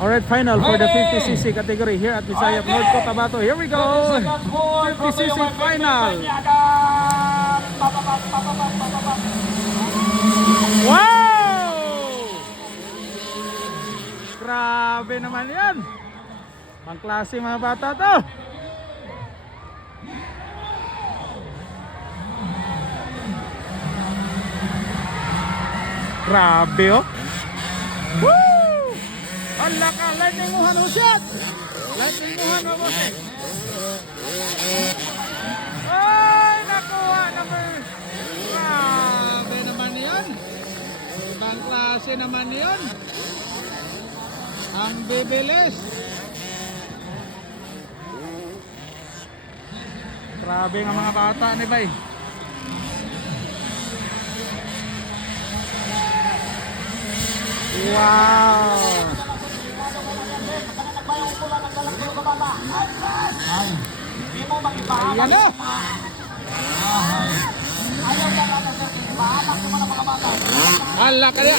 Alright, final for the 50cc category here at Visayas North Cotabato. Here we go. 50cc final. Wow! Grabe naman yan. Pangklase mga bata to. Grabe oh. Woo! Hala ka, lightning mo hano shot. Lightning mo hano mo siya. Ay, nakuha naman. Grabe naman yan. Ibang klase naman yan. Ang bibilis. Grabe nga mga bata ni Bay. Wow! Ayan na! Hala ka niya!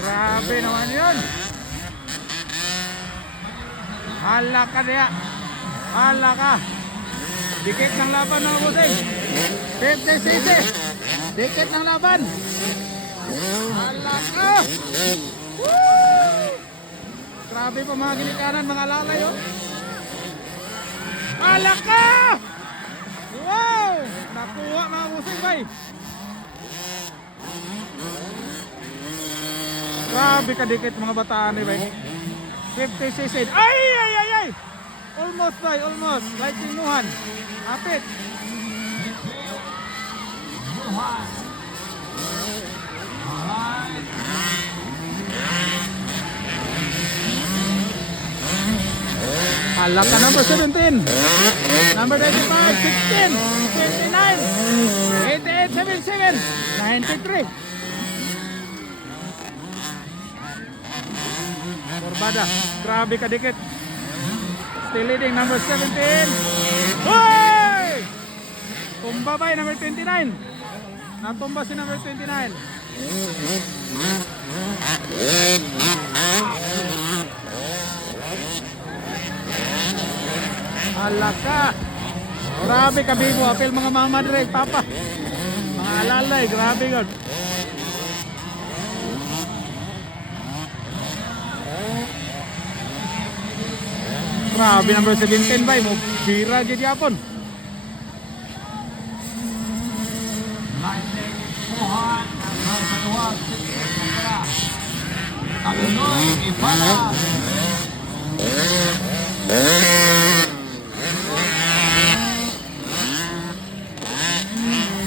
Grabe naman yun! Hala ka niya! Hala ka! Dikit ng laban mga busing. 50cc. Dikit ng laban. Alak ka. Woo! Grabe pa mga ginikanan, mga lalay oh. Alak ka. Wow! Nakuha mga busing bay. Grabe ka dikit mga bataan eh bay. 50cc. Ay ay ay ay. Almost bay, almost. Lightning Nuhan. Apit. Alak ka number 17. Number 95, 16, 59, 88, 77, 93. Borbada. Grabe ka dikit. Still leading number 17. Hoy! Tumba ba number 29? Natumba si number 29. Alaka. Grabe ka bibo. Apil mga mamadre, papa. Mga alalay. Grabe god. Grabe number 17 ba mo bira gid yapon.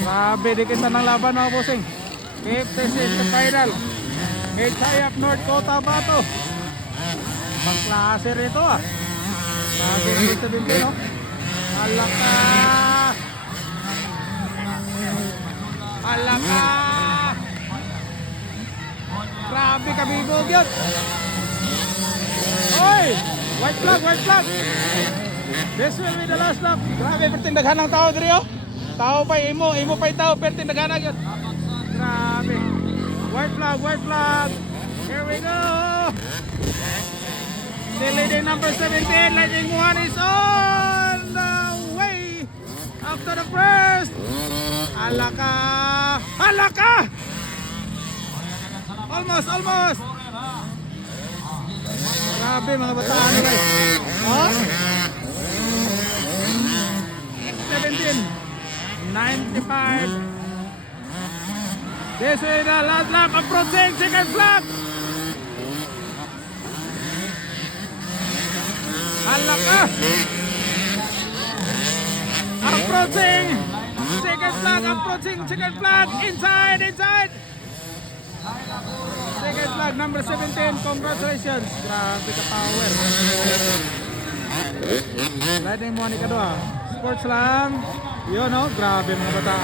Grabe di kita ng laban mga bossing. 50cc final. Visayas North Cotabato. Pangklase rito ah. Grabe dito din no. Alaka. Alaka. Grabe ka bibog yun. Oy! White flag, white flag. This will be the last lap. Grabe pertindaghan ng tao diri oh. Tao pa imo pa tao pertindaghan yun. Grabe. White flag, white flag. Here we go. Still leading number 17, Lightning Nuhan is on the way after the first. Alaka! Alaka! Almost, almost. Grabe mga bataan guys. Oh? 17, 95. This is the last lap, approaching second flag. Alaka! Approaching second flag, inside. Second flag, number 17, congratulations. Grabe ka power. Lightning Nuhan ikadua. Sports lang. Yun oh, grabe mga bata.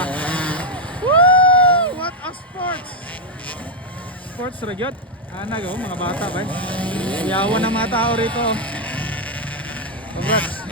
Woo! What a sports! Sports ragyot. Anag oh, mga bata ba? Yawan ng mga tao rito. Congrats.